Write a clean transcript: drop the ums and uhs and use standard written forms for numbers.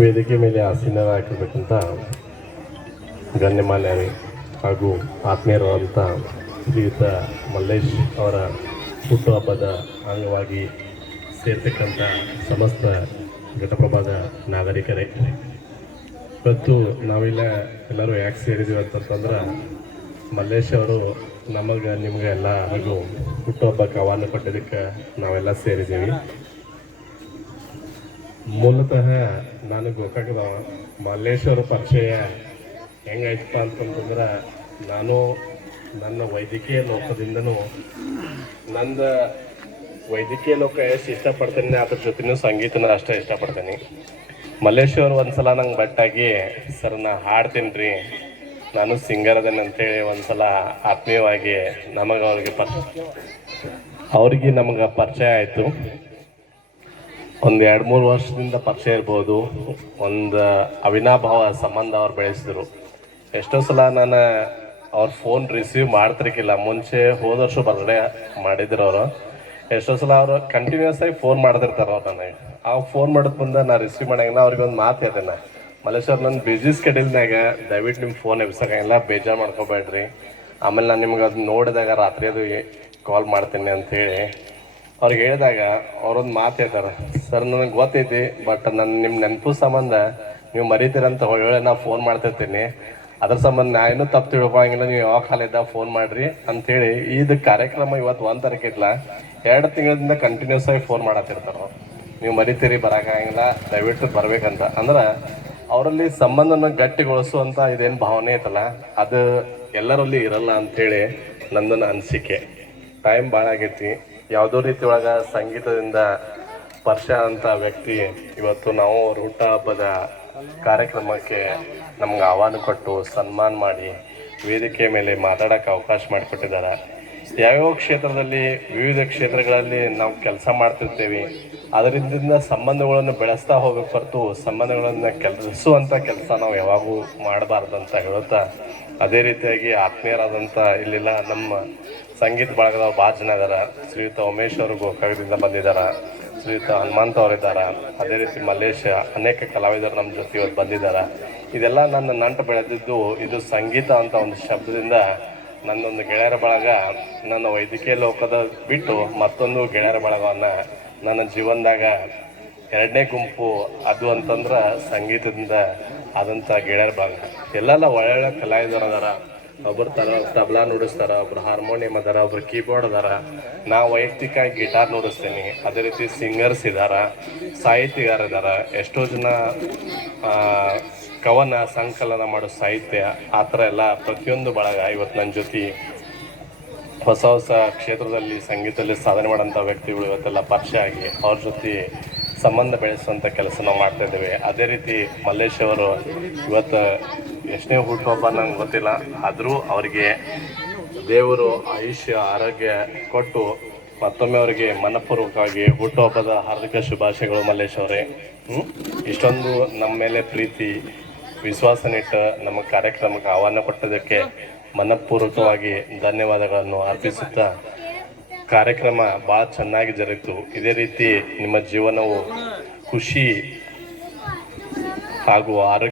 ವೇದಿಕೆ ಮೇಲೆ ಆಸೀನರಾಗಿರ್ತಕ್ಕಂಥ ಗಣ್ಯಮಾನ್ಯರೇ ಹಾಗೂ ಆತ್ಮೀಯರಾದಂಥ ಶ್ರೀಯುತ ಮಲ್ಲೇಶ್ ಅವರ ಹುಟ್ಟುಹಬ್ಬದ ಅಂಗವಾಗಿ ಸೇರ್ತಕ್ಕಂಥ ಸಮಸ್ತ ಘಟಪ್ರಭಾದ ನಾಗರಿಕರೇ, ಇವತ್ತು ನಾವೆಲ್ಲ ಎಲ್ಲರೂ ಯಾಕೆ ಸೇರಿದ್ದೀವಿ ಅಂತಂದ್ರೆ ಮಲ್ಲೇಶ್ ಅವರು ನಮಗೆ ನಿಮಗೆ ಎಲ್ಲರಿಗೂ ಹುಟ್ಟುಹಬ್ಬಕ್ಕೆ ಆಹ್ವಾನ ಕೊಟ್ಟಿದ್ದಕ್ಕೆ ನಾವೆಲ್ಲ ಸೇರಿದ್ದೀವಿ. ಮೂಲತಃ ನಾನು ಗೋಕಾಕದ ಮಲ್ಲೇಶ್ ಅವರ ಪರಿಚಯ ಹೆಂಗಾಯ್ತಪ್ಪ ಅಂತಂದ್ರೆ, ನಾನು ನನ್ನ ವೈದ್ಯಕೀಯ ಲೋಕದಿಂದನೂ ವೈದ್ಯಕೀಯ ಲೋಕ ಎಷ್ಟು ಇಷ್ಟಪಡ್ತೇನೆ ಅದ್ರ ಜೊತೆನೂ ಸಂಗೀತನ ಅಷ್ಟೇ ಇಷ್ಟಪಡ್ತೇನೆ. ಮಲ್ಲೇಶ್ ಅವರು ಒಂದ್ಸಲ ನಂಗೆ ಬಟ್ಟಾಗಿ, ಸರ್ ನಾ ಹಾಡ್ತೀನಿ ರೀ, ನಾನು ಸಿಂಗರ್ ಅದೇನೆ ಅಂತೇಳಿ ಒಂದ್ಸಲ ಆತ್ಮೀಯವಾಗಿ ಅವ್ರಿಗೆ ನಮಗೆ ಪರಿಚಯ ಆಯಿತು. ಒಂದು 2-3 ವರ್ಷದಿಂದ ಪರಿಚಯ ಇರ್ಬೋದು. ಒಂದು ಅವಿನಾಭಾವ ಸಂಬಂಧ ಅವ್ರು ಬೆಳೆಸಿದ್ರು. ಎಷ್ಟೋ ಸಲ ನಾನು ಅವ್ರ ಫೋನ್ ರಿಸೀವ್ ಮಾಡ್ತಿರ್ಕಿಲ್ಲ. ಮುಂಚೆ ಹೋದ ವರ್ಷ ಬರ್ಡೇ ಮಾಡಿದ್ರು ಅವರು. ಎಷ್ಟೋ ಸಲ ಅವರು ಕಂಟಿನ್ಯೂಸ್ ಆಗಿ ಫೋನ್ ಮಾಡ್ತಿರ್ತಾರೆ ಅವ್ರು ನನಗೆ. ಆ ಫೋನ್ ಮಾಡೋದು ಬಂದ ನಾ ರಿಸೀವ್ ಮಾಡಂಗಿಲ್ಲ. ಅವ್ರಿಗೆ ಒಂದು ಮಾತು ಹೇಳ್ತೇನೆ, ಮಲ್ಲೇಶ್ ಅವ್ರು ನನ್ನ ಬಿಸಿ ಸ್ಕೆಡ್ಯೂಲ್ನಾಗ ದಯವಿಟ್ಟು ನಿಮ್ಮ ಫೋನ್ ಎಬ್ಸೋಂಗಿಲ್ಲ, ಬೇಜಾರು ಮಾಡ್ಕೋಬೇಡ್ರಿ, ಆಮೇಲೆ ನಾನು ನಿಮ್ಗೆ ಅದು ನೋಡಿದಾಗ ರಾತ್ರಿ ಅದು ಕಾಲ್ ಮಾಡ್ತೀನಿ ಅಂಥೇಳಿ ಅವ್ರಿಗೆ ಹೇಳಿದಾಗ ಅವ್ರೊಂದು ಮಾತು ಹೇಳ್ತಾರೆ, ಸರ್ ನನಗೆ ಗೊತ್ತೈತಿ, ಬಟ್ ನನ್ನ ನಿಮ್ಮ ನೆನಪು ಸಂಬಂಧ ನೀವು ಮರಿತೀರಂತ ಒಳ್ಳೆ ನಾ ಫೋನ್ ಮಾಡ್ತಿರ್ತೀನಿ, ಅದ್ರ ಸಂಬಂಧ ನಾ ಏನೂ ತಪ್ಪು ತಿಳ್ಕೊಳಂಗಿಲ್ಲ, ನೀವು ಯಾವಾಗ ಕಾಲಿದ್ದಾಗ ಫೋನ್ ಮಾಡಿರಿ ಅಂಥೇಳಿ. ಇದು ಕಾರ್ಯಕ್ರಮ ಇವತ್ತು 1 ತಾರೀಕು ಇತ್ತಲ್ಲ, 2 ತಿಂಗಳಿಂದ ಕಂಟಿನ್ಯೂಸ್ ಆಗಿ ಫೋನ್ ಮಾಡತ್ತಿರ್ತಾರೆ. ನೀವು ಮರಿತೀರಿ, ಬರೋಕ್ಕಾಗಿಲ್ಲ, ದಯವಿಟ್ಟು ಬರ್ಬೇಕಂತ. ಅಂದ್ರೆ ಅವರಲ್ಲಿ ಸಂಬಂಧನ ಗಟ್ಟಿಗೊಳಿಸುವಂಥ ಇದೇನು ಭಾವನೆ ಐತಲ್ಲ, ಅದು ಎಲ್ಲರಲ್ಲಿ ಇರಲ್ಲ ಅಂಥೇಳಿ ನಂದೊಂದು ಅನಿಸಿಕೆ. ಟೈಮ್ ಭಾಳ ಆಗೈತಿ. ಯಾವುದೋ ರೀತಿ ಒಳಗೆ ಸಂಗೀತದಿಂದ ಪರಿಚಯ ಅಂತ ವ್ಯಕ್ತಿ ಇವತ್ತು ನಾವು ಅವ್ರ ಹುಟ್ಟುಹಬ್ಬದ ಕಾರ್ಯಕ್ರಮಕ್ಕೆ ನಮ್ಗೆ ಆಹ್ವಾನ ಕೊಟ್ಟು ಸನ್ಮಾನ ಮಾಡಿ ವೇದಿಕೆ ಮೇಲೆ ಮಾತಾಡೋಕ್ಕೆ ಅವಕಾಶ ಮಾಡಿಕೊಟ್ಟಿದ್ದಾರೆ. ಯಾವ್ಯಾವ ಕ್ಷೇತ್ರದಲ್ಲಿ, ವಿವಿಧ ಕ್ಷೇತ್ರಗಳಲ್ಲಿ ನಾವು ಕೆಲಸ ಮಾಡ್ತಿರ್ತೀವಿ, ಅದರಿಂದ ಸಂಬಂಧಗಳನ್ನು ಬೆಳೆಸ್ತಾ ಹೋಗ್ಬೇಕು ಹೊರತು ಸಂಬಂಧಗಳನ್ನು ಕೆಲಸುವಂಥ ಕೆಲಸ ನಾವು ಯಾವಾಗೂ ಮಾಡಬಾರ್ದು ಅಂತ ಹೇಳುತ್ತಾ, ಅದೇ ರೀತಿಯಾಗಿ ಆತ್ಮೀಯರಾದಂಥ ಇಲ್ಲೆಲ್ಲ ನಮ್ಮ ಸಂಗೀತ ಬಳಗದವ್ರು ಭಾಳ ಜನ ಇದ್ದಾರೆ. ಶ್ರೀಯುತ ಉಮೇಶ್ ಅವರು ಗೋಕಾಕದಿಂದ ಬಂದಿದ್ದಾರೆ, ಶ್ರೀಯುತ ಹನುಮಂತ ಅವರಿದ್ದಾರೆ, ಅದೇ ರೀತಿ ಮಲ್ಲೇಶ್, ಅನೇಕ ಕಲಾವಿದರು ನಮ್ಮ ಜೊತೆ ಇವತ್ತು ಬಂದಿದ್ದಾರೆ. ಇದೆಲ್ಲ ನನ್ನ ನಂಟು ಬೆಳೆದಿದ್ದು ಇದು ಸಂಗೀತ ಅಂತ ಒಂದು ಶಬ್ದದಿಂದ. ನನ್ನೊಂದು ಗೆಳೆಯರ ಬಳಗ, ನನ್ನ ವೈದ್ಯಕೀಯ ಲೋಕದ ಬಿಟ್ಟು ಮತ್ತೊಂದು ಗೆಳೆಯರ ಬಳಗವನ್ನು ನನ್ನ ಜೀವನದಾಗ 2ನೇ ಗುಂಪು ಅದು ಅಂತಂದ್ರೆ ಸಂಗೀತದಿಂದ ಆದಂಥ ಗೆಳೆಯರ ಬಳಗ. ಎಲ್ಲೆಲ್ಲ ಒಳ್ಳೊಳ್ಳೆ ಕಲಾವಿದರು ಅದಾರ. ಒಬ್ಬರು ತಬಲಾ ನುಡಿಸ್ತಾರೆ, ಒಬ್ರು ಹಾರ್ಮೋನಿಯಂ ಅದಾರ, ಒಬ್ರು ಕೀಬೋರ್ಡ್ ಅದಾರ, ನಾ ವೈಯಕ್ತಿಕ ಗಿಟಾರ್ ನುಡಿಸ್ತೀನಿ. ಅದೇ ರೀತಿ ಸಿಂಗರ್ಸ್ ಇದ್ದಾರೆ, ಸಾಹಿತಿಗಾರ ಇದ್ದಾರೆ, ಎಷ್ಟೋ ಜನ ಕವನ ಸಂಕಲನ ಮಾಡೋ ಸಾಹಿತ್ಯ, ಆ ಥರ ಎಲ್ಲ ಪ್ರತಿಯೊಂದು ಬಳಗ ಇವತ್ತು ನನ್ನ ಜೊತೆ ಹೊಸ ಹೊಸ ಕ್ಷೇತ್ರದಲ್ಲಿ ಸಂಗೀತದಲ್ಲಿ ಸಾಧನೆ ಮಾಡೋಂಥ ವ್ಯಕ್ತಿಗಳು ಇವತ್ತೆಲ್ಲ ಪರಿಚಯ ಆಗಿ ಅವ್ರ ಜೊತೆ ಸಂಬಂಧ ಬೆಳೆಸುವಂಥ ಕೆಲಸ ನಾವು ಮಾಡ್ತಾಯಿದ್ದೇವೆ. ಅದೇ ರೀತಿ ಮಲ್ಲೇಶ್ ಅವರು ಇವತ್ತು ಎಷ್ಟನೇ ಹುಟ್ಟುಹಬ್ಬ ನಂಗೆ ಗೊತ್ತಿಲ್ಲ, ಆದರೂ ಅವರಿಗೆ ದೇವರು ಆಯುಷ್ಯ ಆರೋಗ್ಯ ಕೊಟ್ಟು ಮತ್ತೊಮ್ಮೆ ಅವರಿಗೆ ಮನಪೂರ್ವಕವಾಗಿ ಹುಟ್ಟುಹಬ್ಬದ ಹಾರ್ದಿಕ ಶುಭಾಶಯಗಳು. ಮಲ್ಲೇಶ್ ಅವರೇ, ಇಷ್ಟೊಂದು ನಮ್ಮ ಮೇಲೆ ಪ್ರೀತಿ ವಿಶ್ವಾಸನಿಟ್ಟು ನಮ್ಮ ಕಾರ್ಯಕ್ರಮಕ್ಕೆ ಆಹ್ವಾನ ಕೊಟ್ಟದಕ್ಕೆ ಮನಪೂರ್ವಕವಾಗಿ ಧನ್ಯವಾದಗಳನ್ನು ಅರ್ಪಿಸುತ್ತಾ, ಕಾರ್ಯಕ್ರಮ ಭಾಳ ಚೆನ್ನಾಗಿ ಜರುಗಿತು. ಇದೇ ರೀತಿ ನಿಮ್ಮ ಜೀವನವು ಖುಷಿ ಹಾಗೂ ಆರೋಗ್ಯ